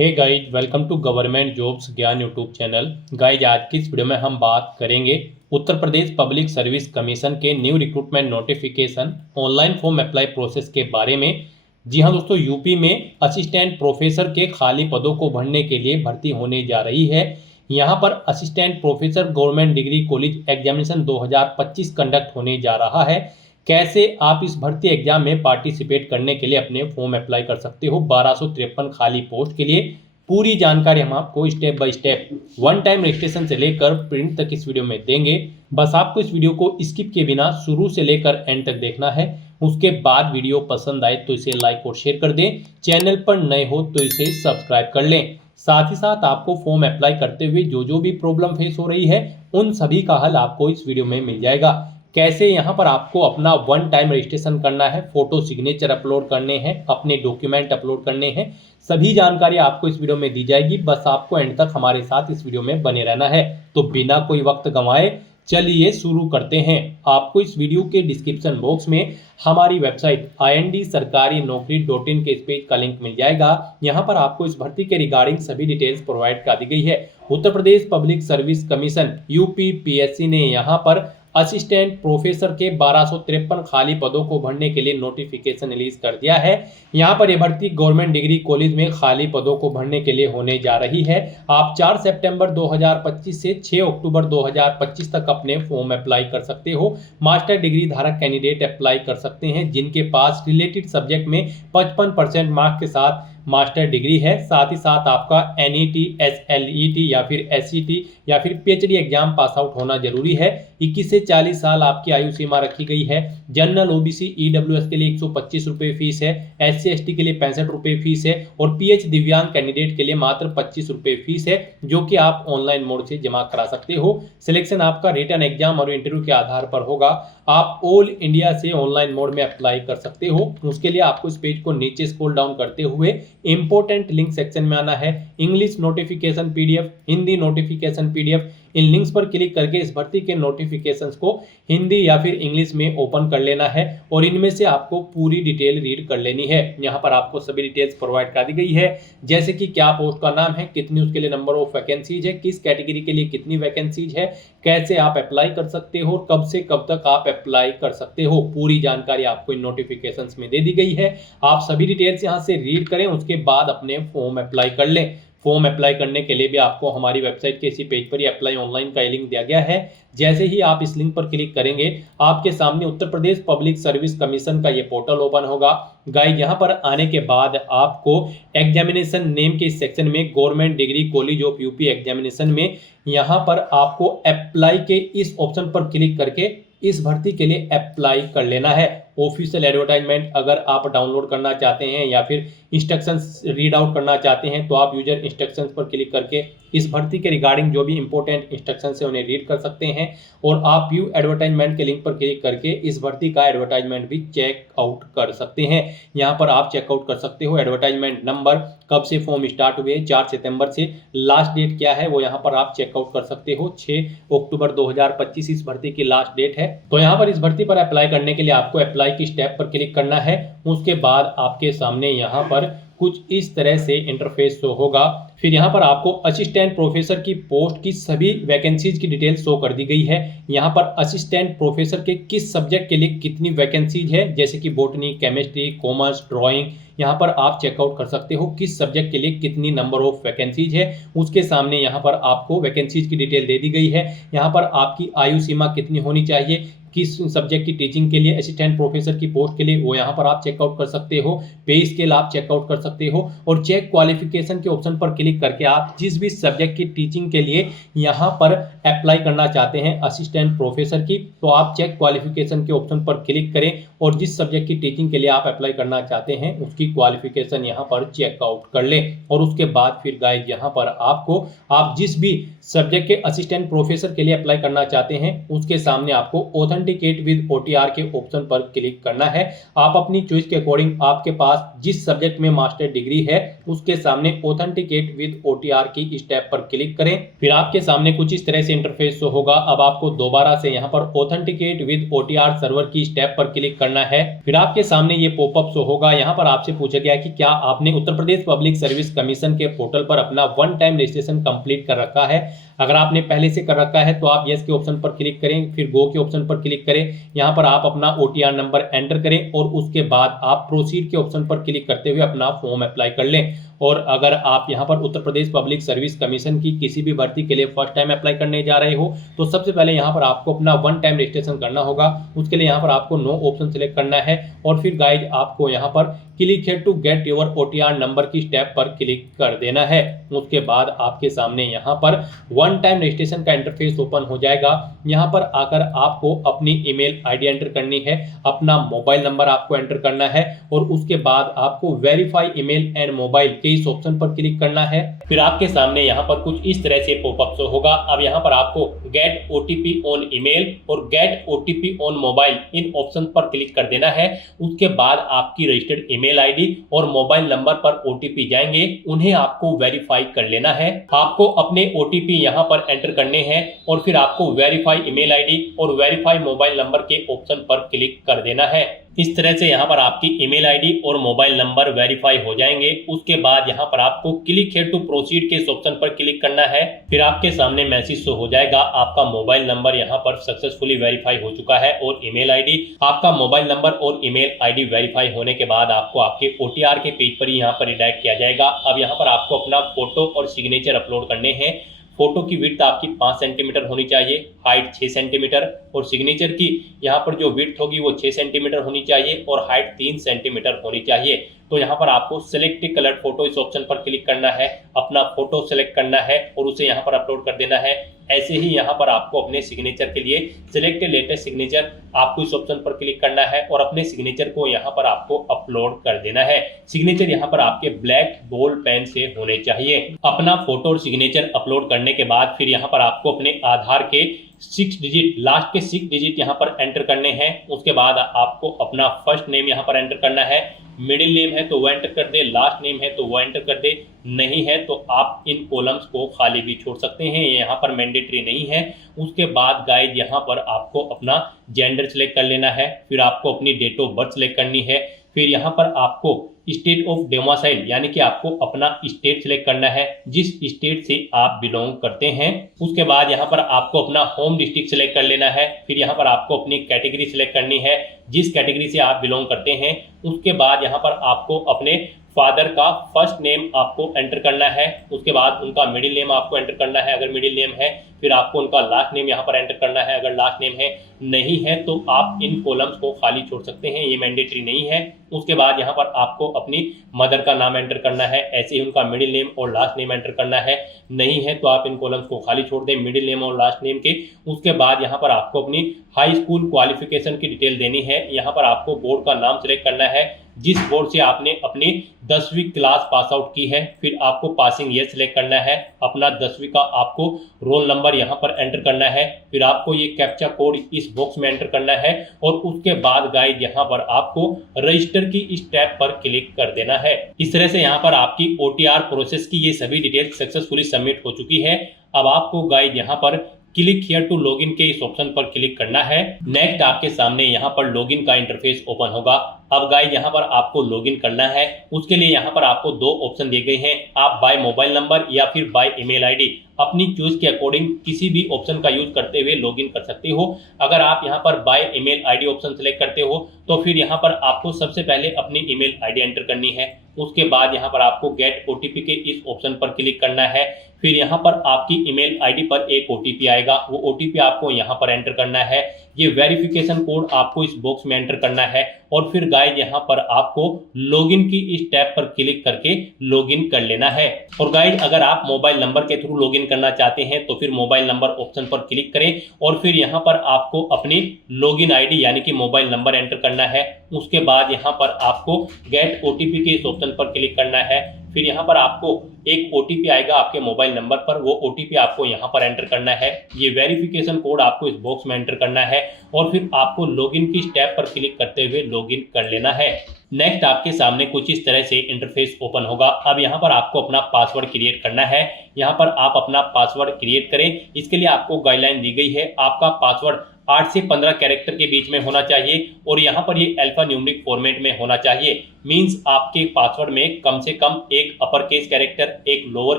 Hey guys, welcome to government jobs Gyan YouTube channel. Guys, आज की इस वीडियो में हम बात करेंगे Uttar Pradesh public service commission के new recruitment notification online form apply process के बारे में। जी हाँ दोस्तों, यूपी में असिस्टेंट प्रोफेसर के खाली पदों को भरने के लिए भर्ती होने जा रही है। यहाँ पर assistant professor government degree college examination 2025 conduct होने जा रहा है। कैसे आप इस भर्ती एग्जाम में पार्टिसिपेट करने के लिए अपने फॉर्म अप्लाई कर सकते हो 1253 खाली पोस्ट के लिए, पूरी जानकारी हम आपको step by step one time registration से लेकर प्रिंट तक इस वीडियो में देंगे। बस आपको इस वीडियो को स्किप किए बिना शुरू से लेकर एंड तक देखना है। उसके बाद वीडियो पसंद आए तो इसे लाइक और शेयर कर दें। चैनल पर नए हो तो इसे सब्सक्राइब कर लें। साथ ही साथ आपको फॉर्म अप्लाई करते हुए जो भी प्रॉब्लम फेस हो रही है उन सभी का हल आपको इस वीडियो में मिल जाएगा। कैसे यहाँ पर आपको अपना वन टाइम रजिस्ट्रेशन करना है, फोटो सिग्नेचर अपलोड करने हैं, अपने डॉक्यूमेंट अपलोड करने हैं, सभी जानकारी आपको इस वीडियो में दी जाएगी। बस आपको एंड तक हमारे साथ इस वीडियो में बने रहना है। तो बिना कोई वक्त गंवाए चलिए शुरू करते हैं। आपको इस वीडियो के डिस्क्रिप्शन बॉक्स में हमारी वेबसाइट IND-sarkari-naukri.in के इस पेज का लिंक मिल जाएगा। यहाँ पर आपको इस भर्ती के रिगार्डिंग सभी डिटेल्स प्रोवाइड कर दी गई है। उत्तर Pradesh public service commission UPPSC ने यहाँ पर असिस्टेंट प्रोफेसर के 1253 खाली पदों को भरने के लिए नोटिफिकेशन रिलीज कर दिया है। यहाँ पर यह भर्ती गवर्नमेंट डिग्री कॉलेज में खाली पदों को भरने के लिए होने जा रही है। आप 4 सितंबर 2025 से 6 अक्टूबर 2025 तक अपने फॉर्म अप्लाई कर सकते हो। मास्टर डिग्री धारक कैंडिडेट अप्लाई कर सकते हैं जिनके पास रिलेटेड सब्जेक्ट में 55% मार्क्स के साथ मास्टर डिग्री है। साथ ही साथ आपका NET, SLET या फिर SET या फिर PhD एग्जाम पास आउट होना जरूरी है। 21 से 40 साल आपकी आयु सीमा रखी गई है। जनरल OBC EWS के लिए 125 रुपये फीस है, SC ST के लिए 65 रुपये फीस है और PH दिव्यांग कैंडिडेट के लिए मात्र 25 रुपये फीस है, जो कि आप ऑनलाइन मोड से जमा करा सकते हो। सिलेक्शन आपका रिटन एग्जाम और इंटरव्यू के आधार पर होगा। आप ऑल इंडिया से ऑनलाइन मोड में अप्लाई कर सकते हो। उसके लिए आपको इस पेज को नीचे स्क्रॉल डाउन करते हुए इंपोर्टेंट लिंक सेक्शन में आना है। English notification PDF, Hindi notification PDF, इन लिंक्स पर क्लिक करके इस भर्ती के नोटिफिकेशंस को हिंदी या फिर इंग्लिश में ओपन कर लेना है और इनमें से आपको पूरी डिटेल रीड कर लेनी है। यहाँ पर आपको सभी डिटेल्स प्रोवाइड कर दी गई है, जैसे कि क्या पोस्ट का नाम है, कितनी उसके लिए नंबर ऑफ वैकेंसीज है, किस कैटेगरी के लिए कितनी वैकेंसीज है, कैसे आप अप्लाई कर सकते हो, कब से कब तक आप अप्लाई कर सकते हो। पूरी जानकारी आपको इन नोटिफिकेशंस में दे दी गई है। आप सभी डिटेल्स यहाँ से रीड करें, उसके बाद अपने फॉर्म अप्लाई कर लें। फॉर्म अप्लाई करने के लिए भी आपको हमारी वेबसाइट के इसी पेज पर ही अप्लाई ऑनलाइन का लिंक दिया गया है। जैसे ही आप इस लिंक पर क्लिक करेंगे आपके सामने उत्तर प्रदेश पब्लिक सर्विस कमीशन का ये पोर्टल ओपन होगा। गाइस, यहाँ पर आने के बाद आपको एग्जामिनेशन नेम के सेक्शन में government degree college of UP examination में यहाँ पर आपको अप्लाई के इस ऑप्शन पर क्लिक करके इस भर्ती के लिए अप्लाई कर लेना है। ऑफिशियल एडवर्टाइजमेंट अगर आप डाउनलोड करना चाहते हैं या फिर इंस्ट्रक्शंस रीड आउट करना चाहते हैं तो आप यूजर इंस्ट्रक्शंस पर क्लिक करके इस भर्ती के रिगार्डिंग जो भी इंपॉर्टेंट इंस्ट्रक्शंस है उन्हें रीड कर सकते हैं और आप व्यू एडवर्टाइजमेंट के लिंक पर क्लिक करके इस भर्ती का एडवर्टाइजमेंट भी चेक आउट कर सकते हैं। यहाँ पर आप चेकआउट कर सकते हो एडवर्टाइजमेंट नंबर, कब से फॉर्म स्टार्ट हुए, 4 सितंबर से, लास्ट डेट क्या है वो यहाँ पर आप चेकआउट कर सकते हो। 6 अक्टूबर 2025 इस भर्ती की लास्ट डेट है। तो यहाँ पर इस भर्ती पर अप्लाई करने के लिए आपको अप्लाई की स्टेप पर क्लिक करना है। उसके बाद आपके सामने यहाँ पर कुछ इस तरह से इंटरफेस शो होगा। फिर यहाँ पर आपको असिस्टेंट प्रोफेसर की पोस्ट की सभी वैकेंसीज की डिटेल शो कर दी गई है। यहाँ पर असिस्टेंट प्रोफेसर के किस सब्जेक्ट के लिए कितनी वैकेंसीज है, जैसे कि बॉटनी, केमिस्ट्री, कॉमर्स, ड्राइंग, यहाँ पर आप चेकआउट कर सकते हो किस सब्जेक्ट के लिए कितनी नंबर ऑफ वैकेंसीज है। उसके सामने यहाँ पर आपको वैकेंसीज की डिटेल दे दी गई है। यहाँ पर आपकी आयु सीमा कितनी होनी चाहिए, किस सब्जेक्ट की टीचिंग के लिए, असिस्टेंट प्रोफेसर की पोस्ट के लिए वो यहाँ पर आप चेकआउट कर सकते हो। पे स्केल आप चेकआउट कर सकते हो और चेक क्वालिफिकेशन के ऑप्शन पर क्लिक करके आप जिस भी सब्जेक्ट की टीचिंग के लिए यहाँ पर अप्लाई करना चाहते हैं असिस्टेंट प्रोफेसर की, तो आप चेक क्वालिफिकेशन के ऑप्शन पर क्लिक करें और जिस सब्जेक्ट की टीचिंग के लिए आप अप्लाई करना चाहते हैं उसकी क्वालिफिकेशन यहाँ पर चेकआउट कर लें। और उसके बाद फिर गाइस यहाँ पर आपको आप जिस भी सब्जेक्ट के असिस्टेंट प्रोफेसर के लिए अप्लाई करना चाहते हैं उसके सामने आपको ऑथेंटिकेट विद OTR के ऑप्शन पर क्लिक करना है। आप अपनी चॉइस के अकॉर्डिंग आपके पास जिस सब्जेक्ट में मास्टर डिग्री है उसके सामने ऑथेंटिकेट विद OTR की स्टेप पर क्लिक करें। फिर आपके सामने कुछ इस तरह से इंटरफेस शो होगा। अब आपको दोबारा से यहाँ पर ऑथेंटिकेट विद OTR सर्वर की स्टेप पर क्लिक करना है। फिर आपके सामने ये पॉपअप शो होगा। यहाँ पर आपसे पूछा गया है कि क्या आपने उत्तर प्रदेश पब्लिक सर्विस कमीशन के पोर्टल पर अपना वन टाइम रजिस्ट्रेशन कंप्लीट कर रखा है। अगर आपने पहले से कर रखा है तो आप यस के ऑप्शन पर क्लिक करें, फिर गो के ऑप्शन पर क्लिक करें। यहाँ पर आप अपना OTR नंबर एंटर करें और उसके बाद आप प्रोसीड के ऑप्शन पर क्लिक करते हुए अपना फॉर्म अप्लाई कर लें। और अगर आप यहाँ पर उत्तर प्रदेश पब्लिक सर्विस कमीशन की किसी भी भर्ती के लिए फर्स्ट टाइम अप्लाई करने जा रहे हो तो सबसे पहले यहाँ पर आपको अपना वन टाइम रजिस्ट्रेशन करना होगा। उसके लिए यहाँ पर आपको नो ऑप्शन सेलेक्ट करना है और फिर गाइज आपको यहाँ पर click here to get your OTR number की स्टेप पर क्लिक कर देना है। उसके बाद आपके सामने यहाँ पर वन टाइम रजिस्ट्रेशन का इंटरफेस ओपन हो जाएगा। यहाँ पर आकर आपको अपनी ईमेल आईडी एंटर करनी है, अपना मोबाइल नंबर आपको एंटर करना है और उसके बाद आपको वेरीफाई ईमेल एंड मोबाइल के इस ऑप्शन पर क्लिक करना है। फिर आपके सामने यहाँ पर कुछ इस तरह से पॉपअप शो होगा। अब यहाँ पर आपको गेट OTP ऑन ईमेल और गेट OTP ऑन मोबाइल इन ऑप्शन पर क्लिक कर देना है। उसके बाद आपकी रजिस्टर्ड ईमेल आईडी और मोबाइल नंबर पर OTP जाएंगे, उन्हें आपको वेरीफाई कर लेना है। आपको अपने OTP यहाँ पर एंटर करने हैं और फिर आपको वेरीफाई ईमेल आईडी और वेरीफाई मोबाइल नंबर के ऑप्शन पर क्लिक कर देना है। इस तरह से यहाँ पर आपकी ईमेल आईडी और मोबाइल नंबर वेरीफाई हो जाएंगे। उसके बाद यहाँ पर आपको क्लिक हियर टू प्रोसीड के इस ऑप्शन पर क्लिक करना है। फिर आपके सामने मैसेज शो हो जाएगा, आपका मोबाइल नंबर यहाँ पर सक्सेसफुली वेरीफाई हो चुका है और ईमेल आईडी। आपका मोबाइल नंबर और ईमेल आईडी वेरीफाई होने के बाद आपको आपके OTR के पेज पर यहाँ पर रिडायरेक्ट किया जाएगा। अब यहाँ पर आपको अपना फोटो और सिग्नेचर अपलोड करने हैं। फोटो की विड्थ आपकी 5 सेंटीमीटर होनी चाहिए, हाइट 6 सेंटीमीटर और सिग्नेचर की यहाँ पर जो विड्थ होगी वो 6 सेंटीमीटर होनी चाहिए और हाइट 3 सेंटीमीटर होनी चाहिए। तो यहाँ पर आपको सिलेक्ट कलर फोटो इस ऑप्शन पर क्लिक करना है, अपना फोटो सेलेक्ट करना है और उसे यहाँ पर अपलोड कर देना है। ऐसे ही यहाँ पर आपको अपने सिग्नेचर के लिए सिलेक्ट लेटेस्ट सिग्नेचर आपको इस ऑप्शन पर क्लिक करना है और अपने सिग्नेचर को यहाँ पर आपको अपलोड कर देना है। सिग्नेचर यहाँ पर आपके ब्लैक बोल्ड पेन से होने चाहिए। अपना फोटो और सिग्नेचर अपलोड करने के बाद फिर यहाँ पर आपको अपने आधार के 6 डिजिट लास्ट के 6 डिजिट यहाँ पर एंटर करने हैं। उसके बाद आपको अपना फर्स्ट नेम यहाँ पर एंटर करना है, मिडिल नेम है तो वो एंटर कर दे, लास्ट नेम है तो वो एंटर कर दे, नहीं है तो आप इन कॉलम्स को खाली भी छोड़ सकते हैं, यहाँ पर मैंडेटरी नहीं है। उसके बाद गाइड यहाँ पर आपको अपना जेंडर सिलेक्ट कर लेना है, फिर आपको अपनी डेट ऑफ बर्थ सिलेक्ट करनी है, फिर यहाँ पर आपको स्टेट ऑफ डोमिसाइल यानी कि आपको अपना स्टेट सिलेक्ट करना है, जिस स्टेट से आप बिलोंग करते हैं। उसके बाद यहाँ पर आपको अपना होम डिस्ट्रिक्ट सिलेक्ट कर लेना है, फिर यहाँ पर आपको अपनी कैटेगरी सिलेक्ट करनी है, जिस कैटेगरी से आप बिलोंग करते हैं। उसके बाद यहाँ पर आपको अपने फादर का फर्स्ट नेम आपको एंटर करना है, उसके बाद उनका मिडिल नेम आपको एंटर करना है अगर मिडिल नेम है, फिर आपको उनका लास्ट नेम यहाँ पर एंटर करना है अगर लास्ट नेम है, नहीं है तो आप इन कॉलम्स को खाली छोड़ सकते हैं, ये मैंडेटरी नहीं है। उसके बाद यहाँ पर आपको अपनी मदर का नाम एंटर करना है, ऐसे ही उनका मिडिल नेम और लास्ट नेम एंटर करना है, नहीं है तो आप इन कॉलम्स को खाली छोड़ दें मिडिल नेम और लास्ट नेम के। उसके बाद यहाँ पर आपको अपनी हाई स्कूल क्वालिफिकेशन की डिटेल देनी है, यहाँ पर आपको बोर्ड का नाम सिलेक्ट करना है, जिस बोर्ड से आपने अपनी 10वीं क्लास पास आउट की है, फिर आपको पासिंग ईयर सिलेक्ट करना है, अपना 10वीं का आपको रोल नंबर यहाँ पर एंटर करना है, फिर आपको ये कैप्चा कोड इस बॉक्स में एंटर करना है और उसके बाद गाइड यहाँ पर आपको रजिस्टर की इस टैब पर क्लिक कर देना है। इस तरह से यहाँ पर आपकी OTR प्रोसेस की ये सभी डिटेल सक्सेसफुली सबमिट हो चुकी है। अब आपको गाइड यहाँ पर क्लिक हियर टू लॉगिन के इस ऑप्शन पर क्लिक करना है। नेक्स्ट आपके सामने यहाँ पर लॉगिन का इंटरफेस ओपन होगा। अब गाइस यहाँ पर आपको लॉगिन करना है, उसके लिए यहाँ पर आपको 2 ऑप्शन दिए गए हैं, आप बाय मोबाइल नंबर या फिर बाय ईमेल आईडी अपनी चॉइस के अकॉर्डिंग किसी भी ऑप्शन का यूज करते हुए लॉगिन कर सकते हो। अगर आप यहाँ पर by email ID option select करते हो तो फिर यहाँ पर आपको सबसे पहले अपनी ईमेल आईडी एंटर करनी है, उसके बाद यहाँ पर आपको गेट OTP के इस ऑप्शन पर क्लिक करना है, फिर यहाँ पर आपकी ईमेल आईडी पर एक OTP आएगा, वो OTP आपको यहाँ पर एंटर करना है, ये वेरिफिकेशन कोड आपको इस बॉक्स में एंटर करना है और फिर गाइस यहाँ पर आपको लॉगिन की इस टैब पर क्लिक करके लॉगिन कर लेना है। और गाइस अगर आप मोबाइल नंबर के थ्रू लॉगिन करना चाहते हैं तो फिर मोबाइल नंबर ऑप्शन पर क्लिक करें और फिर यहाँ पर आपको अपनी लॉगिन आईडी यानी कि मोबाइल नंबर एंटर करना है, उसके बाद यहाँ पर आपको गेट OTP के इस ऑप्शन पर क्लिक करना है, फिर यहाँ पर आपको एक OTP आएगा आपके मोबाइल नंबर पर, वो OTP आपको यहाँ पर एंटर करना है। ये वेरिफिकेशन कोड आपको इस बॉक्स में एंटर करना है और फिर आपको लॉगिन की टैब पर क्लिक करते हुए लॉगिन कर लेना है। नेक्स्ट आपके सामने कुछ इस तरह से इंटरफेस ओपन होगा। अब यहाँ पर आपको अपना पासवर्ड क्रिएट करना है। यहाँ पर आप अपना पासवर्ड क्रिएट करें। इसके लिए आपको गाइडलाइन दी गई है, आपका पासवर्ड 8 से 15 कैरेक्टर के बीच में होना चाहिए और यहाँ पर ये अल्फा न्यूमेरिक फॉर्मेट में होना चाहिए। मींस आपके पासवर्ड में कम से कम एक अपर केस कैरेक्टर, एक लोअर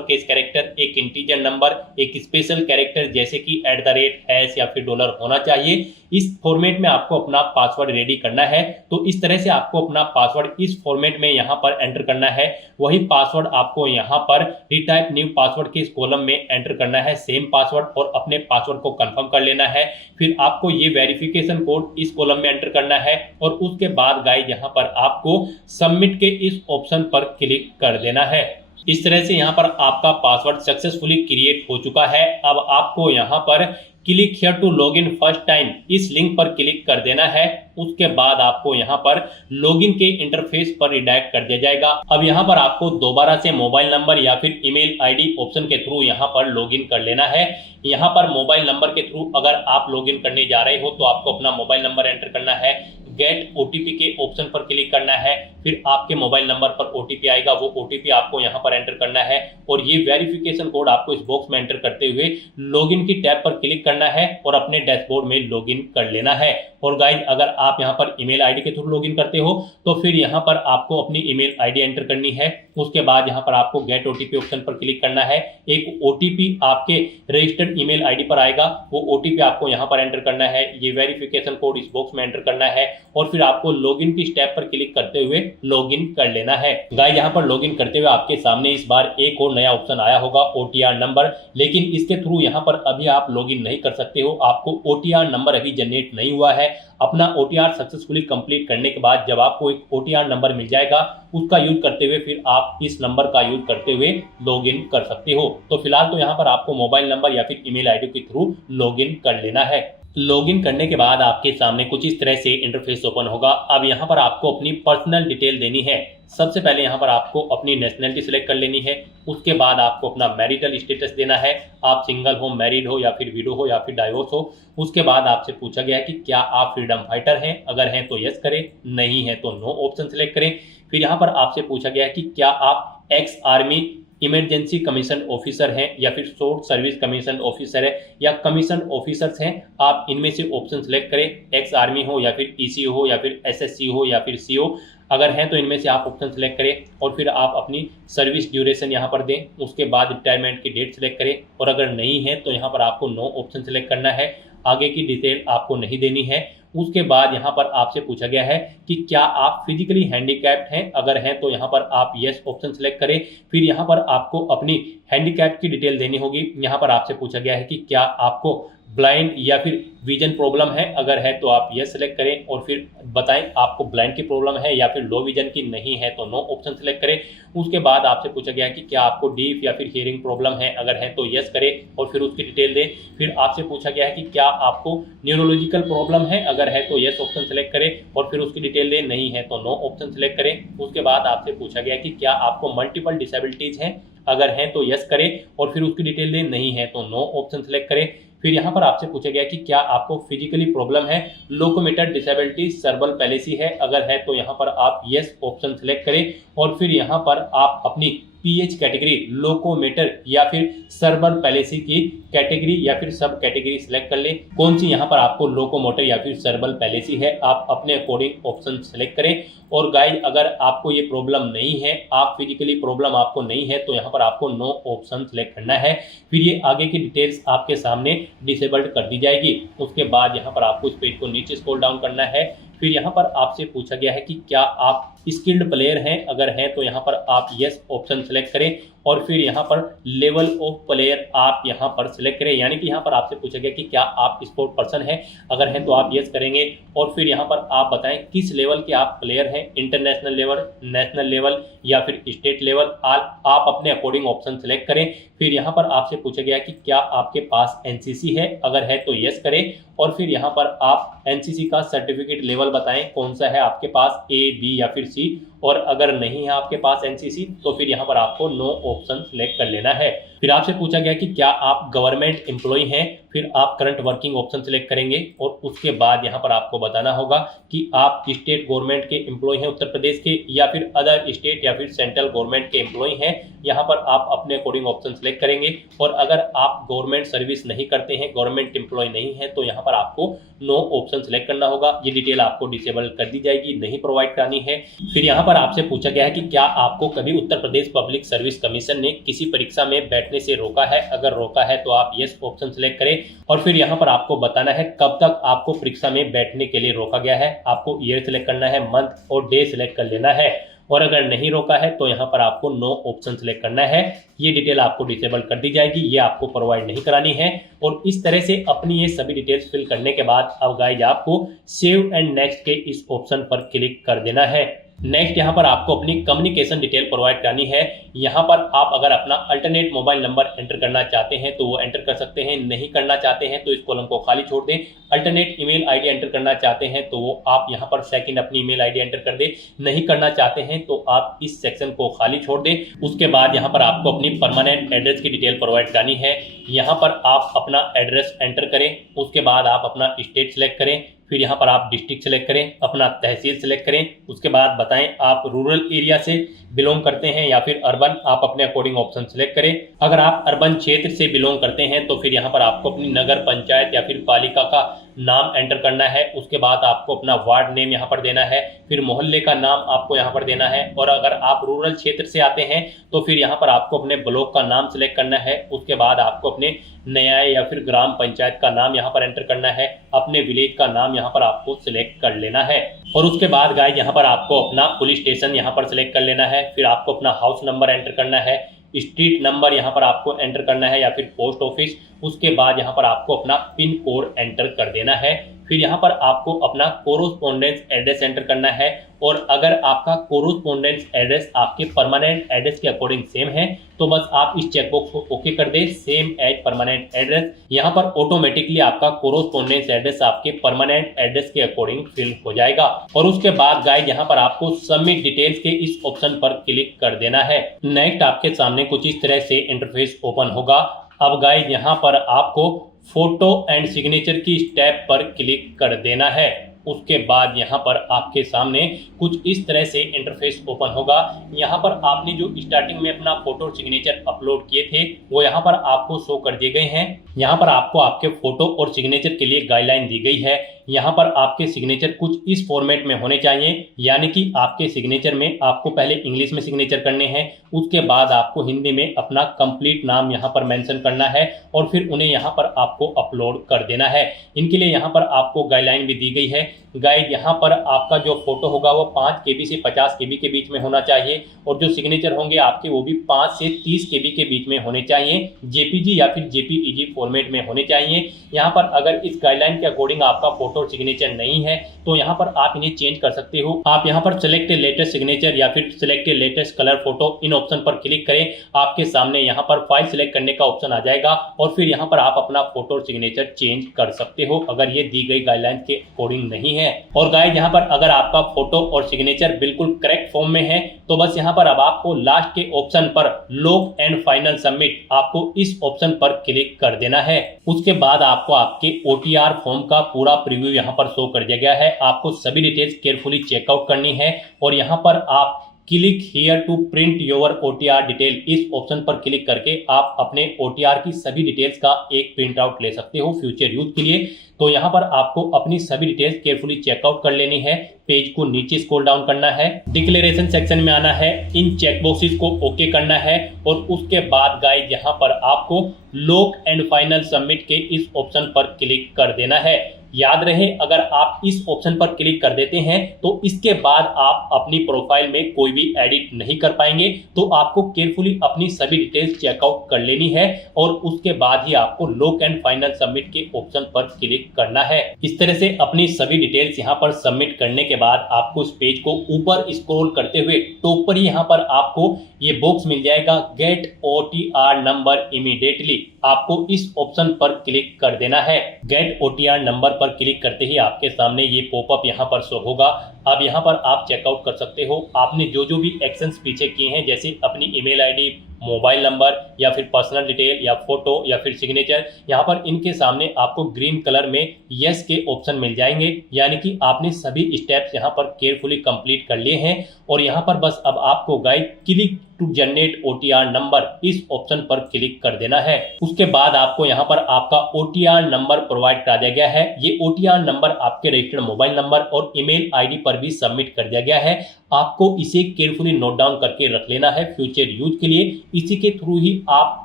केस कैरेक्टर, एक इंटीजर नंबर, एक स्पेशल कैरेक्टर जैसे कि @ या फिर डॉलर होना चाहिए। इस फॉर्मेट में आपको अपना पासवर्ड रेडी करना है। तो इस तरह से आपको अपना पासवर्ड इस फॉर्मेट में यहाँ पर एंटर करना है। वही पासवर्ड आपको यहाँ पर रिटाइप न्यू पासवर्ड के इस कॉलम में एंटर करना है, सेम पासवर्ड, और अपने पासवर्ड को कंफर्म कर लेना है। फिर आपको ये वेरिफिकेशन कोड इस कॉलम में एंटर करना है और उसके बाद गाइस यहाँ पर आपको सबमिट के इस ऑप्शन पर क्लिक कर देना है। इस तरह से यहाँ पर आपका पासवर्ड सक्सेसफुली क्रिएट हो चुका है। अब आपको यहाँ पर click here to login first time इस लिंक पर क्लिक कर देना है। उसके बाद आपको यहाँ पर लॉगिन के इंटरफेस पर रिडायरेक्ट कर दिया जाएगा। अब यहाँ पर आपको दोबारा से मोबाइल नंबर या फिर ईमेल आईडी ऑप्शन के थ्रू यहाँ पर लॉगिन कर लेना है। यहाँ पर मोबाइल नंबर के थ्रू अगर आप लॉगिन करने जा रहे हो तो आपको अपना मोबाइल नंबर एंटर करना है, गेट OTP के ऑप्शन पर क्लिक करना है, फिर आपके मोबाइल नंबर पर OTP आएगा, वो OTP आपको यहाँ पर एंटर करना है और ये वेरिफिकेशन कोड आपको इस बॉक्स में एंटर करते हुए लॉगिन की टैब पर क्लिक करना है और अपने डैशबोर्ड में लॉगिन कर लेना है। और गाइस अगर आप यहाँ पर ईमेल आईडी के थ्रू लॉगिन करते हो तो फिर यहाँ पर आपको अपनी ईमेल आईडी एंटर करनी है। उसके बाद यहाँ पर आपको गेट OTP ऑप्शन पर क्लिक करना है। एक OTP आपके रजिस्टर्ड ईमेल आईडी पर आएगा, वो OTP आपको यहाँ पर एंटर करना है। ये वेरिफिकेशन कोड इस बॉक्स में एंटर करना है और फिर आपको लॉगिन की स्टेप पर क्लिक करते हुए लॉगिन कर लेना है। गाइस यहाँ पर लॉगिन करते हुए आपके सामने इस बार एक और नया ऑप्शन आया होगा, OTR नंबर, लेकिन इसके थ्रू यहाँ पर अभी आप लॉगिन नहीं कर सकते हो। आपको OTR नंबर अभी जनरेट नहीं हुआ है। अपना OTR सक्सेसफुली कंप्लीट करने के बाद जब आपको एक OTR नंबर मिल जाएगा उसका यूज करते हुए फिर आप इस नंबर का यूज करते हुए लॉगिन कर सकते हो। तो फिलहाल तो यहाँ पर आपको मोबाइल नंबर या फिर ईमेल आईडी के थ्रू लॉगिन कर लेना है। लॉगिन करने के बाद आपके सामने कुछ इस तरह से इंटरफेस ओपन होगा। अब यहाँ पर आपको अपनी पर्सनल डिटेल देनी है। सबसे पहले यहाँ पर आपको अपनी नेशनलिटी सिलेक्ट कर लेनी है। उसके बाद आपको अपना मैरिटल स्टेटस देना है, आप सिंगल हो, मैरिड हो या फिर विडो हो या फिर डाइवोर्स हो। उसके बाद आपसे पूछा गया है कि क्या आप फ्रीडम फाइटर हैं, अगर हैं तो यस करें, नहीं है तो नो ऑप्शन सिलेक्ट करें। फिर यहाँ पर आपसे पूछा गया है कि क्या आप ex army emergency commission officer हैं या फिर शॉर्ट सर्विस कमीशन ऑफिसर है या कमीशन ऑफिसर्स हैं, आप इनमें से ऑप्शन सेलेक्ट करें। एक्स आर्मी हो या फिर ECO हो या फिर SSC हो या फिर CO, अगर हैं तो इनमें से आप ऑप्शन सेलेक्ट करें और फिर आप अपनी सर्विस ड्यूरेशन यहाँ पर दें। उसके बाद रिटायरमेंट की डेट सेलेक्ट करें और अगर नहीं है तो यहाँ पर आपको नो ऑप्शन सेलेक्ट करना है। आगे की डिटेल आपको नहीं देनी है। उसके बाद यहाँ पर आपसे पूछा गया है कि क्या आप फिजिकली हैंडीकैप्ड हैं, अगर हैं तो यहाँ पर आप यस ऑप्शन सेलेक्ट करें। फिर यहाँ पर आपको अपनी हैंडीकैप की डिटेल देनी होगी। यहाँ पर आपसे पूछा गया है कि क्या आपको ब्लाइंड या फिर विजन प्रॉब्लम है, अगर है तो आप यस सेलेक्ट करें और फिर बताएं आपको ब्लाइंड की प्रॉब्लम है या फिर लो विजन की, नहीं है तो नो ऑप्शन सेलेक्ट करें। उसके बाद आपसे पूछा गया है कि क्या आपको डीफ या फिर हियरिंग प्रॉब्लम है, अगर है तो यस करें और फिर उसकी डिटेल दें। फिर आपसे पूछा गया है कि क्या आपको न्यूरोलॉजिकल प्रॉब्लम है, अगर है तो यस ऑप्शन सेलेक्ट करें और फिर उसकी डिटेल दें, नहीं है तो नो ऑप्शन सेलेक्ट करें। उसके बाद आपसे पूछा गया है कि क्या आपको मल्टीपल डिसेबिलिटीज हैं, अगर हैं तो यस करें और फिर उसकी डिटेल दें, नहीं है तो नो ऑप्शन सेलेक्ट करें। फिर यहाँ पर आपसे पूछा गया कि क्या आपको फिजिकली प्रॉब्लम है, लोकोमोटर डिसेबिलिटी, सर्बल पैलेसी है, अगर है तो यहाँ पर आप यस ऑप्शन सेलेक्ट करें और फिर यहाँ पर आप अपनी PH कैटेगरी, लोकोमोटर या फिर सर्बल पैलेसी की कैटेगरी या फिर सब कैटेगरी सिलेक्ट कर लें। कौन सी यहाँ पर आपको लोकोमोटर या फिर सर्बल पैलेसी है, आप अपने अकॉर्डिंग ऑप्शन सेलेक्ट करें। और गाइस अगर आपको ये प्रॉब्लम नहीं है, आप फिजिकली प्रॉब्लम आपको नहीं है, तो यहाँ पर आपको नो ऑप्शन सेलेक्ट करना है। फिर ये आगे की डिटेल्स आपके सामने डिसेबल्ड कर दी जाएगी। उसके बाद यहाँ पर आपको इस पेज को नीचे स्क्रॉल डाउन करना है। फिर यहाँ पर आपसे पूछा गया है कि क्या आप स्किल्ड प्लेयर हैं, अगर हैं तो यहाँ पर आप यस ऑप्शन सेलेक्ट करें और फिर यहाँ पर लेवल ऑफ प्लेयर आप यहाँ पर सिलेक्ट करें। यानी कि यहाँ पर आपसे पूछा गया कि क्या आप स्पोर्ट पर्सन हैं, अगर हैं तो आप यस करेंगे और फिर यहाँ पर आप बताएं किस लेवल के आप प्लेयर हैं, इंटरनेशनल लेवल, नेशनल लेवल या फिर स्टेट लेवल, आप अपने अकॉर्डिंग ऑप्शन सेलेक्ट करें। फिर यहाँ पर आपसे पूछा गया कि क्या आपके पास NCC है, अगर है तो यस करें और फिर यहाँ पर आप NCC का सर्टिफिकेट लेवल बताएं कौन सा है आपके पास, A, B या फिर C और अगर नहीं है आपके पास एनसीसी तो फिर यहाँ पर आपको नो ऑप्शन सिलेक्ट कर लेना है। फिर आपसे पूछा गया कि क्या आप गवर्नमेंट एम्प्लॉय हैं, फिर आप करंट वर्किंग ऑप्शन सिलेक्ट करेंगे और उसके बाद यहाँ पर आपको बताना होगा कि आप स्टेट गवर्नमेंट के एम्प्लॉय हैं उत्तर प्रदेश के, या फिर अदर स्टेट या फिर सेंट्रल गवर्नमेंट के एम्प्लॉय हैं। यहाँ पर आप अपने अकॉर्डिंग ऑप्शन सिलेक्ट करेंगे। और अगर आप गवर्नमेंट सर्विस नहीं करते हैं, गवर्नमेंट एम्प्लॉय नहीं है, तो यहाँ पर आपको नो ऑप्शन सिलेक्ट करना होगा। ये डिटेल आपको डिसेबल कर दी जाएगी, नहीं प्रोवाइड करानी है। फिर यहाँ पर आपसे पूछा गया है कि क्या आपको कभी उत्तर प्रदेश पब्लिक सर्विस कमीशन ने किसी परीक्षा में बैठने से रोका है। अगर रोका है तो आप यस ऑप्शन सिलेक्ट करें। और फिर यहाँ पर आपको बताना है कब तक आपको परीक्षा में बैठने के लिए रोका गया है। आपको ईयर सिलेक्ट करना है, मंथ और डे सिलेक्ट कर लेना है। और अगर नहीं रोका है तो यहाँ पर आपको नो ऑप्शन सिलेक्ट करना है। ये डिटेल आपको डिसेबल कर दी जाएगी, ये आपको प्रोवाइड नहीं करानी है। और इस तरह से अपनी ये सभी डिटेल्स फिल करने के बाद अब गाइज आपको सेव एंड नेक्स्ट के इस ऑप्शन पर क्लिक कर देना है। नेक्स्ट यहाँ पर आपको अपनी कम्युनिकेशन डिटेल प्रोवाइड करनी है। यहाँ पर आप अगर अपना अल्टरनेट मोबाइल नंबर एंटर करना चाहते हैं तो वो एंटर कर सकते हैं, नहीं करना चाहते हैं तो इस कॉलम को खाली छोड़ दें। अल्टरनेट ईमेल आईडी एंटर करना चाहते हैं तो वो आप यहाँ पर सेकंड अपनी ईमेल आईडी एंटर कर दें, नहीं करना चाहते हैं तो आप इस सेक्शन को खाली छोड़ दें। उसके बाद यहाँ पर आपको अपनी परमानेंट एड्रेस की डिटेल प्रोवाइड करनी है। यहाँ पर आप अपना एड्रेस एंटर करें, उसके बाद आप अपना स्टेट सिलेक्ट करें, फिर यहाँ पर आप डिस्ट्रिक्ट सेलेक्ट करें, अपना तहसील सेलेक्ट करें। उसके बाद बताएं आप रूरल एरिया से बिलोंग करते हैं या फिर अर्बन, आप अपने अकॉर्डिंग ऑप्शन सेलेक्ट करें। अगर आप अर्बन क्षेत्र से बिलोंग करते हैं तो फिर यहाँ पर आपको अपनी नगर पंचायत या फिर पालिका का नाम एंटर करना है। उसके बाद आपको अपना वार्ड नेम यहाँ पर देना है, फिर मोहल्ले का नाम आपको यहाँ पर देना है। और अगर आप रूरल क्षेत्र से आते हैं तो फिर यहाँ पर आपको अपने ब्लॉक का नाम सिलेक्ट करना है। उसके बाद आपको अपने न्याय या फिर ग्राम पंचायत का नाम यहाँ पर एंटर करना है, अपने विलेज का नाम यहाँ पर आपको सिलेक्ट कर लेना है। और उसके बाद गाइस यहाँ पर आपको अपना पुलिस स्टेशन यहाँ पर सिलेक्ट कर लेना है, फिर आपको अपना हाउस नंबर एंटर करना है, स्ट्रीट नंबर यहाँ पर आपको एंटर करना है या फिर पोस्ट ऑफिस। उसके बाद यहाँ पर आपको अपना पिन कोड एंटर कर देना है। फिर यहाँ पर आपको अपना कोरोस्पोंडेंस एड्रेस एंटर करना है। और अगर आपका कोरोस्पोंडेंस एड्रेस आपके परमानेंट एड्रेस के अकॉर्डिंग सेम है तो बस आप इस चेकबॉक्स को ओके कर दें, सेम एज परमानेंट एड्रेस। यहाँ पर ऑटोमेटिकली आपका कोरोस्पोंडेंस एड्रेस आपके परमानेंट एड्रेस के अकॉर्डिंग फिल हो जाएगा। और उसके बाद गाइस यहाँ पर आपको सबमिट डिटेल्स के इस ऑप्शन पर क्लिक कर देना है। नेक्स्ट आपके सामने कुछ इस तरह से इंटरफेस ओपन होगा। अब गाइस यहाँ पर आपको फोटो एंड सिग्नेचर की स्टेप पर क्लिक कर देना है। उसके बाद यहाँ पर आपके सामने कुछ इस तरह से इंटरफेस ओपन होगा। यहाँ पर आपने जो स्टार्टिंग में अपना फोटो और सिग्नेचर अपलोड किए थे वो यहाँ पर आपको शो कर दिए गए हैं। यहाँ पर आपको आपके फोटो और सिग्नेचर के लिए गाइडलाइन दी गई है। यहाँ पर आपके सिग्नेचर कुछ इस फॉर्मेट में होने चाहिए, यानी कि आपके सिग्नेचर में आपको पहले इंग्लिश में सिग्नेचर करने हैं, उसके बाद आपको हिंदी में अपना कंप्लीट नाम यहाँ पर मेंशन करना है और फिर उन्हें यहाँ पर आपको अपलोड कर देना है। इनके लिए यहाँ पर आपको गाइडलाइन भी दी गई है। गाइड यहाँ पर आपका जो फोटो होगा वो 5 KB से 50 KB के बीच में होना चाहिए और जो सिग्नेचर होंगे आपके वो भी 5 से 30 KB के बीच में होने चाहिए, JPG या फिर JPEG फॉर्मेट में होने चाहिए। यहाँ पर अगर इस गाइडलाइन के अकॉर्डिंग आपका फोटो और सिग्नेचर नहीं है तो यहाँ पर आप इन्हें चेंज कर सकते हो। आप यहाँ पर सिलेक्ट लेटेस्ट सिग्नेचर या फिर सिलेक्ट लेटेस्ट कलर फोटो इन ऑप्शन पर क्लिक करें। आपके सामने यहाँ पर फाइल सिलेक्ट करने का ऑप्शन आ जाएगा और फिर यहाँ पर आप अपना फोटो और सिग्नेचर चेंज कर सकते हो अगर ये दी गई गाइडलाइन के अकॉर्डिंग नहीं है। और गाइस यहाँ पर अगर आपका फोटो और सिग्नेचर बिल्कुल करेक्ट फॉर्म में है तो बस यहाँ पर अब आपको लास्ट के ऑप्शन पर लॉक एंड फाइनल सबमिट, आपको इस ऑप्शन पर क्लिक कर देना है। उसके बाद आपको आपके OTR फॉर्म का पूरा प्रीव्यू यहाँ पर शो कर दिया गया है। आपको सभी डिटेल्स केयरफुली चेकआउट करनी है और यहाँ पर आप click here to print your OTR detail, इस ऑप्शन पर क्लिक करके आप अपने OTR की सभी डिटेल्स का एक प्रिंट आउट ले सकते हो फ्यूचर यूज के लिए। तो यहाँ पर आपको अपनी सभी डिटेल्स केयरफुली चेकआउट कर लेनी है। पेज को नीचे स्क्रॉल डाउन करना है, डिक्लेरेशन सेक्शन में आना है, इन चेक बॉक्सेस को ओके करना है और उसके बाद गाइस यहाँ पर आपको लॉक एंड फाइनल सबमिट के इस ऑप्शन पर क्लिक कर देना है। याद रहे अगर आप इस ऑप्शन पर क्लिक कर देते हैं तो इसके बाद आप अपनी प्रोफाइल में कोई भी एडिट नहीं कर पाएंगे। तो आपको केयरफुली अपनी सभी डिटेल्स चेकआउट कर लेनी है और उसके बाद ही आपको लॉक एंड फाइनल सबमिट के ऑप्शन पर क्लिक करना है। इस तरह से अपनी सभी डिटेल्स यहाँ पर सबमिट करने के बाद आपको इस पेज को ऊपर स्क्रॉल करते हुए टॉप पर यहाँ पर आपको ये बॉक्स मिल जाएगा, गेट OTR नंबर इमीडिएटली। आपको इस ऑप्शन पर क्लिक कर देना है। गेट OTR नंबर पर क्लिक करते ही आपके सामने ये पॉपअप यहाँ पर शो होगा। अब यहाँ पर आप चेकआउट कर सकते हो। आपने जो जो भी एक्शंस पीछे किए हैं, जैसे अपनी ईमेल आईडी, मोबाइल नंबर या फिर पर्सनल डिटेल या फोटो या फिर सिग्नेचर, यहाँ पर इनके सामने आपको ग्रीन कलर में यस के ऑप्शन मिल जाएंगे। यानी कि आपने सभी स्टेप्स यहाँ पर केयरफुली कंप्लीट कर लिए हैं और यहाँ पर बस अब आपको guys click to generate OTR number इस ऑप्शन पर क्लिक कर देना है। उसके बाद आपको यहाँ पर आपका ओटीआर नंबर प्रोवाइड करा दिया गया है। ये ओटीआर नंबर आपके रजिस्टर्ड मोबाइल नंबर और ईमेल आईडी पर भी सबमिट कर दिया गया है। आपको इसे केयरफुली नोट डाउन करके रख लेना है फ्यूचर यूज के लिए। इसी के थ्रू ही आप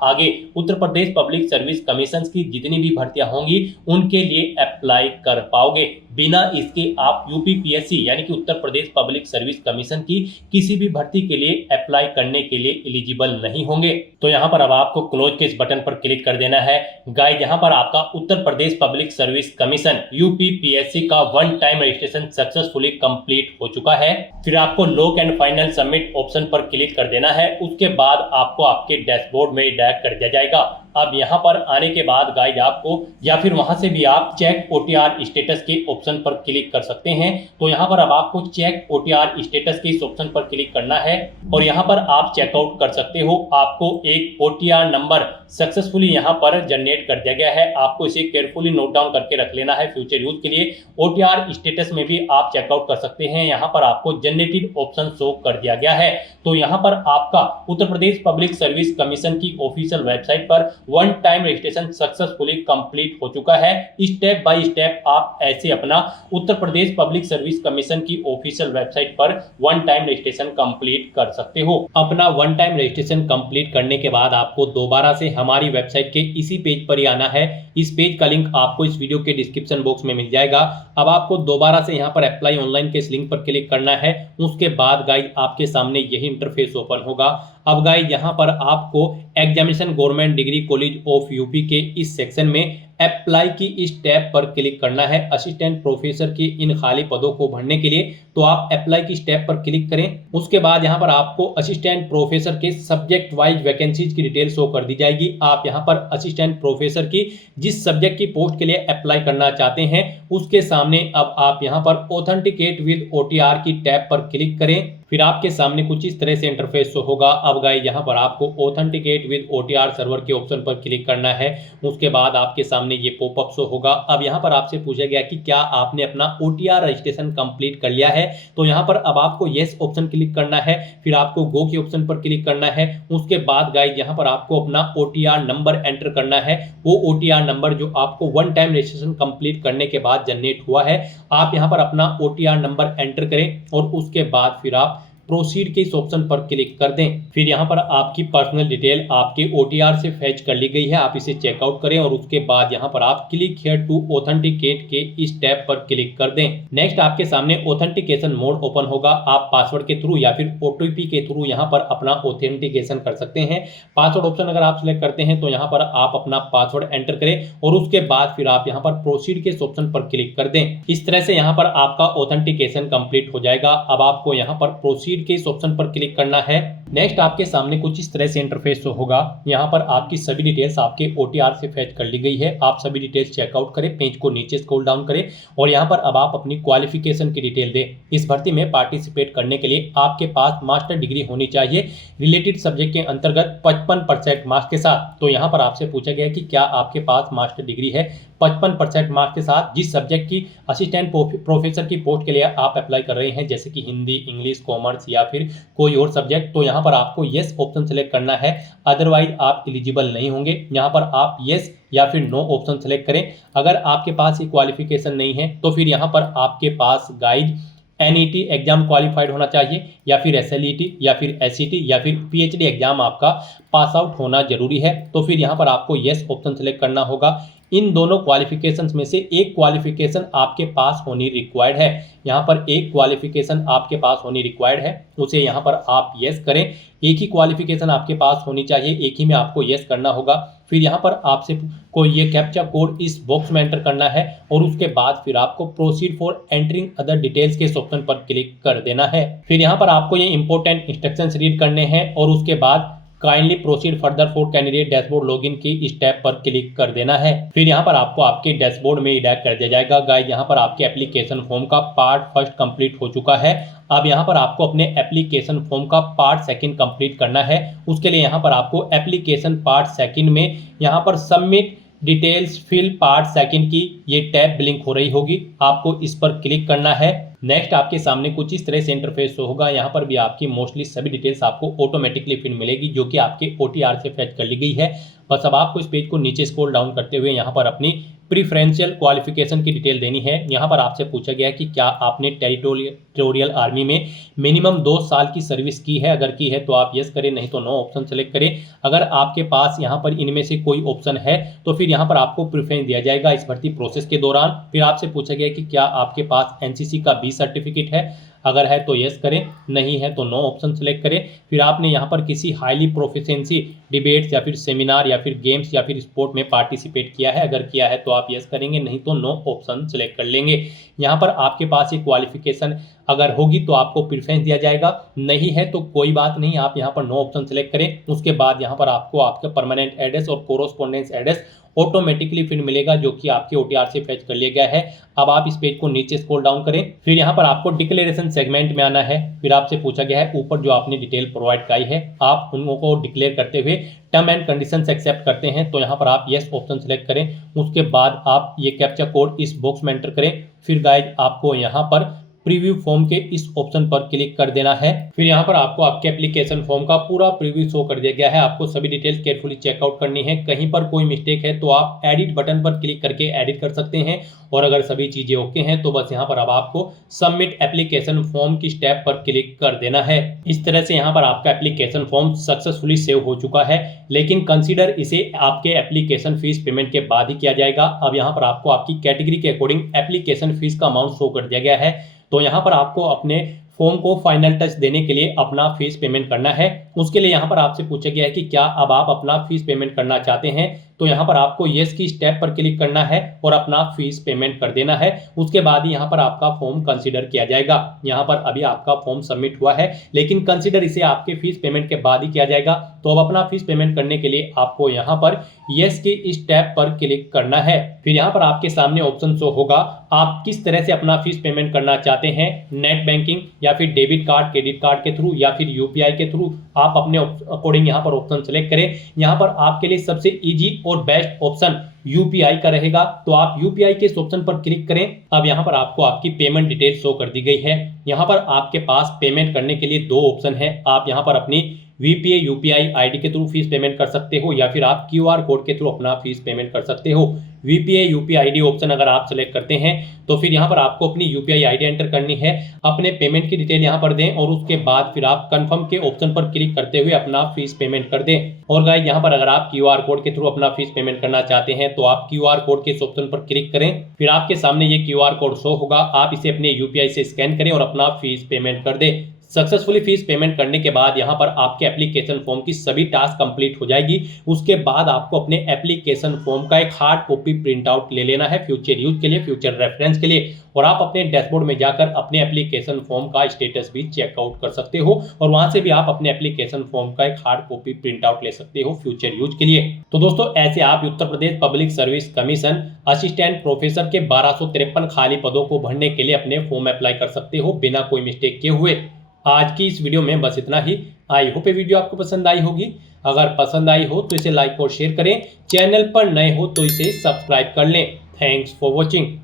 आगे उत्तर प्रदेश पब्लिक सर्विस कमीशन की जितनी भी भर्तियां होंगी उनके लिए अप्लाई कर पाओगे। बिना इसके आप यूपीपीएससी यानी कि उत्तर प्रदेश पब्लिक सर्विस कमीशन की किसी भी भर्ती के लिए अप्लाई करने के लिए एलिजिबल नहीं होंगे। तो यहाँ पर अब आपको क्लोज के इस बटन पर क्लिक कर देना है। गाइस, यहाँ पर आपका उत्तर Pradesh public service commission UPPSC का one time registration successfully complete हो चुका है। फिर आपको lock and final submit option पर क्लिक कर देना है। उसके बाद आपको आपके डैशबोर्ड में डायरेक्ट कर दिया जाएगा। अब यहाँ पर आने के बाद गाइस आपको या फिर वहां से भी आप चेक ओटीआर स्टेटस के ऑप्शन पर क्लिक कर सकते हैं। तो यहाँ पर अब आपको चेक ओटीआर स्टेटस के इस ऑप्शन पर क्लिक करना है और यहाँ पर आप चेकआउट कर सकते हो। आपको एक ओटीआर नंबर सक्सेसफुली यहाँ पर जनरेट कर दिया गया है। आपको इसे केयरफुली नोट डाउन करके रख लेना है फ्यूचर यूज के लिए। ओटीआर स्टेटस में भी आप चेकआउट कर सकते हैं। यहाँ पर आपको जनरेटेड ऑप्शन शो कर दिया गया है। तो यहाँ पर आपका उत्तर प्रदेश पब्लिक सर्विस कमीशन की ऑफिशियल वेबसाइट पर one time registration successfully complete हो चुका है। स्टेप बाय स्टेप आप ऐसे अपना उत्तर प्रदेश पब्लिक सर्विस कमीशन की ऑफिशियल वेबसाइट पर वन टाइम रजिस्ट्रेशन कंप्लीट कर सकते हो। अपना वन टाइम रजिस्ट्रेशन कंप्लीट करने के बाद आपको दोबारा से हमारी वेबसाइट के इसी पेज पर ही आना है। इस पेज का लिंक आपको इस वीडियो के डिस्क्रिप्शन बॉक्स में मिल जाएगा। अब आपको दोबारा से यहाँ पर अप्लाई ऑनलाइन के इस लिंक पर क्लिक करना है। उसके बाद गाइस आपके सामने यही इंटरफेस ओपन होगा। अब गाइस यहाँ पर आपको examination government degree college of UP के इस सेक्शन में अप्लाई की इस टैब पर क्लिक करना है असिस्टेंट प्रोफेसर की इन खाली पदों को भरने के लिए। तो आप अप्लाई की टैब पर क्लिक करें। उसके बाद यहाँ पर आपको असिस्टेंट प्रोफेसर के सब्जेक्ट वाइज वैकेंसीज की डिटेल शो कर दी जाएगी। आप यहाँ पर असिस्टेंट प्रोफेसर की जिस सब्जेक्ट की पोस्ट के लिए अप्लाई करना चाहते हैं उसके सामने अब आप यहाँ पर ऑथेंटिकेट विद ओटीआर की टैब पर क्लिक करें। फिर आपके सामने कुछ इस तरह से इंटरफेस शो होगा। अब गाइस यहाँ पर आपको ऑथेंटिकेट विद ओटीआर सर्वर के ऑप्शन पर क्लिक करना है। उसके बाद आपके सामने ये पॉपअप शो होगा। अब यहाँ पर आपसे पूछा गया कि क्या आपने अपना ओटीआर रजिस्ट्रेशन कंप्लीट कर लिया है। तो यहाँ पर अब आपको येस ऑप्शन क्लिक करना है। फिर आपको गो के ऑप्शन पर क्लिक करना है। उसके बाद गाइस यहाँ पर आपको अपना ओटीआर नंबर एंटर करना है। वो ओटीआर नंबर जो आपको वन टाइम रजिस्ट्रेशन कंप्लीट करने के बाद जनरेट हुआ है, आप यहाँ पर अपना ओटीआर नंबर एंटर करें और उसके बाद फिर आप प्रोसीड के इस ऑप्शन पर क्लिक कर दें। फिर यहाँ पर आपकी पर्सनल डिटेल आपके ओटीआर से फैच कर ली गई है। आप इसे चेकआउट करें और उसके बाद यहाँ पर आप क्लिक हियर टू ऑथेंटिकेट के इस टैब पर क्लिक कर दें। नेक्स्ट आपके सामने ऑथेंटिकेशन मोड ओपन होगा। आप पासवर्ड के थ्रू या फिर ओटीपी के थ्रू यहाँ पर अपना ऑथेंटिकेशन कर सकते हैं। पासवर्ड ऑप्शन अगर आप सिलेक्ट करते हैं तो यहाँ पर आप अपना पासवर्ड एंटर करें और उसके बाद फिर आप यहाँ पर प्रोसीड के इस ऑप्शन पर क्लिक कर दें। इस तरह से यहाँ पर आपका ऑथेंटिकेशन कंप्लीट हो जाएगा। अब आपको यहाँ पर प्रोसीड के इस ऑप्शन पर क्लिक करना है। नेक्स्ट आपके सामने कुछ इस तरह से इंटरफेस होगा। यहाँ पर आपकी सभी डिटेल्स आपके ओटीआर से फैच कर ली गई है। आप सभी डिटेल्स चेकआउट करें, पेज को नीचे स्क्रॉल डाउन करें और यहाँ पर अब आप अपनी क्वालिफिकेशन की डिटेल दें। इस भर्ती में पार्टिसिपेट करने के लिए आपके पास मास्टर डिग्री होनी चाहिए रिलेटेड सब्जेक्ट के अंतर्गत 55% मार्क्स के साथ। तो यहाँ पर आपसे पूछा गया कि क्या आपके पास मास्टर डिग्री है 55% मार्क्स के साथ जिस सब्जेक्ट की असिस्टेंट प्रोफेसर की पोस्ट के लिए आप अप्लाई कर रहे हैं, जैसे कि हिंदी, इंग्लिश, कॉमर्स या फिर कोई और सब्जेक्ट। तो यहाँ पर आपको येस ऑप्शन सेलेक्ट करना है, अदरवाइज आप एलिजिबल नहीं होंगे। यहाँ पर आप येस या फिर नो ऑप्शन सेलेक्ट करें। अगर आपके पास ये क्वालिफिकेशन नहीं है तो फिर यहाँ पर आपके पास गाइड एनईटी एग्जाम क्वालिफाइड होना चाहिए या फिर एसएलईटी या फिर एसईटी या फिर पीएचडी एग्जाम आपका पास आउट होना जरूरी है। तो फिर यहाँ पर आपको येस ऑप्शन सेलेक्ट करना होगा। इन दोनों क्वालिफिकेशंस में से एक क्वालिफिकेशन आपके पास होनी रिक्वायर्ड है। यहाँ पर एक क्वालिफिकेशन आपके पास होनी रिक्वायर्ड है, उसे यहाँ पर आप येस करें। एक ही क्वालिफिकेशन आपके पास होनी चाहिए, एक ही में आपको येस करना होगा। फिर यहाँ पर आपसे कोई ये कैप्चा कोड इस बॉक्स में एंटर करना है और उसके बाद फिर आपको proceed for entering other details के ऑप्शन पर क्लिक कर देना है। फिर यहाँ पर आपको ये इंपॉर्टेंट इंस्ट्रक्शंस रीड करने हैं और उसके बाद kindly proceed further for candidate dashboard login की इस टैब पर क्लिक कर देना है। फिर यहाँ पर आपको आपके डैशबोर्ड में रिडायरेक्ट कर दिया जाएगा। गाइस यहाँ पर आपके एप्लीकेशन फॉर्म का पार्ट फर्स्ट कंप्लीट हो चुका है। अब यहाँ पर आपको अपने एप्लीकेशन फॉर्म का पार्ट सेकंड कंप्लीट करना है। उसके लिए यहाँ पर आपको एप्लीकेशन पार्ट सेकंड में यहाँ पर submit details fill part second की ये टैब ब्लिंक हो रही होगी, आपको इस पर क्लिक करना है। नेक्स्ट आपके सामने कुछ इस तरह से इंटरफेस होगा। यहाँ पर भी आपकी मोस्टली सभी डिटेल्स आपको ऑटोमेटिकली फिल मिलेगी जो कि आपके OTR से फेच कर ली गई है। बस अब आपको इस पेज को नीचे स्क्रॉल डाउन करते हुए यहाँ पर अपनी प्रीफरेंशियल क्वालिफिकेशन की डिटेल देनी है। यहाँ पर आपसे पूछा गया है कि क्या आपने टेरिटोरियल आर्मी में मिनिमम 2 साल की सर्विस की है, अगर की है तो आप यस करें, नहीं तो नो ऑप्शन सेलेक्ट करें। अगर आपके पास यहाँ पर इनमें से कोई ऑप्शन है तो फिर यहाँ पर आपको प्रेफरेंस दिया जाएगा इस भर्ती प्रोसेस के दौरान। फिर आपसे पूछा गया है कि क्या आपके पास NCC का B सर्टिफिकेट है, अगर है तो यस करें, नहीं है तो नो ऑप्शन सेलेक्ट करें। फिर आपने यहाँ पर किसी हाईली प्रोफिशिएंसी डिबेट्स या फिर सेमिनार या फिर गेम्स या फिर स्पोर्ट में पार्टिसिपेट किया है, अगर किया है तो आप यस करेंगे, नहीं तो नो ऑप्शन सेलेक्ट कर लेंगे। यहाँ पर आपके पास ये क्वालिफिकेशन अगर होगी तो आपको प्रेफरेंस दिया जाएगा, नहीं है तो कोई बात नहीं, आप यहाँ पर नो ऑप्शन सेलेक्ट करें। उसके बाद यहाँ पर आपको आपका परमानेंट एड्रेस और कोरोस्पोंडेंस एड्रेस ऑटोमेटिकली फिर मिलेगा जो कि आपके OTR से फेच कर लिया गया है। अब आप इस पेज को नीचे स्क्रॉल डाउन करें। फिर यहाँ पर आपको डिक्लेरेशन सेगमेंट में आना है। फिर आपसे पूछा गया है ऊपर जो आपने डिटेल प्रोवाइड कराई है आप उनको डिक्लेयर करते हुए टर्म एंड कंडीशंस एक्सेप्ट करते हैं, तो यहाँ पर आप यस ऑप्शन सेलेक्ट करें। उसके बाद आप ये कैप्चा कोड इस बॉक्स में एंटर करें। फिर गाइज आपको यहाँ पर प्रीव्यू फॉर्म के इस ऑप्शन पर क्लिक कर देना है। फिर यहाँ पर आपको आपके एप्लीकेशन फॉर्म का पूरा प्रीव्यू शो कर दिया गया है। आपको सभी डिटेल्स केयरफुली चेकआउट करनी है। कहीं पर कोई मिस्टेक है तो आप एडिट बटन पर क्लिक करके एडिट कर सकते हैं, और अगर सभी चीजें ओके हैं तो बस यहाँ पर अब आपको सबमिट एप्लीकेशन फॉर्म की स्टेप पर क्लिक कर देना है। इस तरह से यहाँ पर आपका एप्लीकेशन फॉर्म सक्सेसफुली सेव हो चुका है, लेकिन कंसीडर इसे आपके एप्लीकेशन फीस पेमेंट के बाद ही किया जाएगा। अब यहाँ पर आपको आपकी कैटेगरी के अकॉर्डिंग एप्लीकेशन फीस का अमाउंट शो कर दिया गया है। तो यहाँ पर आपको अपने फॉर्म को फाइनल टच देने के लिए अपना फीस पेमेंट करना है। उसके लिए यहाँ पर आपसे पूछा गया है कि क्या अब आप अपना फीस पेमेंट करना चाहते हैं, तो यहाँ पर आपको यस की स्टेप पर क्लिक करना है और अपना फीस पेमेंट कर देना है। उसके बाद ही यहाँ पर आपका फॉर्म कंसीडर किया जाएगा। यहाँ पर अभी आपका फॉर्म सबमिट हुआ है, लेकिन कंसीडर इसे आपके फीस पेमेंट के बाद ही किया जाएगा। तो अब अपना फीस पेमेंट करने के लिए आपको यहाँ पर यस की स्टेप पर क्लिक करना है। फिर यहाँ पर आपके सामने ऑप्शन शो होगा, आप किस तरह से अपना फीस पेमेंट करना चाहते हैं, नेट बैंकिंग या फिर डेबिट कार्ड क्रेडिट कार्ड के थ्रू या फिर UPI के थ्रू। आप अपने अकॉर्डिंग यहाँ पर ऑप्शन सेलेक्ट करें। यहाँ पर आपके लिए सबसे इजी और बेस्ट ऑप्शन UPI का रहेगा, तो आप UPI के इस ऑप्शन पर क्लिक करें। अब यहाँ पर आपको आपकी पेमेंट डिटेल शो कर दी गई है। यहाँ पर आपके पास पेमेंट करने के लिए 2 ऑप्शन है। आप यहाँ पर अपनी VPA UPI ID के थ्रू फीस पेमेंट कर सकते हो, या फिर आप QR कोड के थ्रू अपना फीस पेमेंट कर सकते हो। VPA UPI ID ऑप्शन अगर आप सेलेक्ट करते हैं तो फिर यहाँ पर आपको अपनी UPI ID एंटर करनी है, अपने पेमेंट की डिटेल यहाँ पर दें और उसके बाद फिर आप कंफर्म के ऑप्शन पर क्लिक करते हुए अपना फीस पेमेंट कर दें। और गाइस यहाँ पर अगर आप QR कोड के थ्रू अपना फीस पेमेंट करना चाहते हैं तो आप QR कोड के इस ऑप्शन पर क्लिक करें। फिर आपके सामने ये QR कोड शो होगा, आप इसे अपने UPI से स्कैन करें और अपना फीस पेमेंट कर दें। सक्सेसफुली फीस पेमेंट करने के बाद यहाँ पर आपके एप्लीकेशन फॉर्म की सभी टास्क कंप्लीट हो जाएगी। उसके बाद आपको अपने एप्लीकेशन फॉर्म का एक हार्ड कॉपी प्रिंट आउट ले लेना है फ्यूचर यूज के लिए, फ्यूचर रेफरेंस के लिए, और आप अपने डैशबोर्ड में जाकर अपने एप्लीकेशन फॉर्म का स्टेटस भी चेकआउट कर सकते हो, और वहां से भी आप अपने एप्लीकेशन फॉर्म का एक हार्ड कॉपी प्रिंट आउट ले सकते हो फ्यूचर यूज के लिए। तो दोस्तों ऐसे आप Uttar Pradesh public service commission assistant professor के 1253 खाली पदों को भरने के लिए अपने फॉर्म अप्लाई कर सकते हो बिना कोई मिस्टेक किए हुए। आज की इस वीडियो में बस इतना ही। आई होप ये वीडियो आपको पसंद आई होगी। अगर पसंद आई हो तो इसे लाइक और शेयर करें। चैनल पर नए हो तो इसे सब्सक्राइब कर लें। Thanks for watching.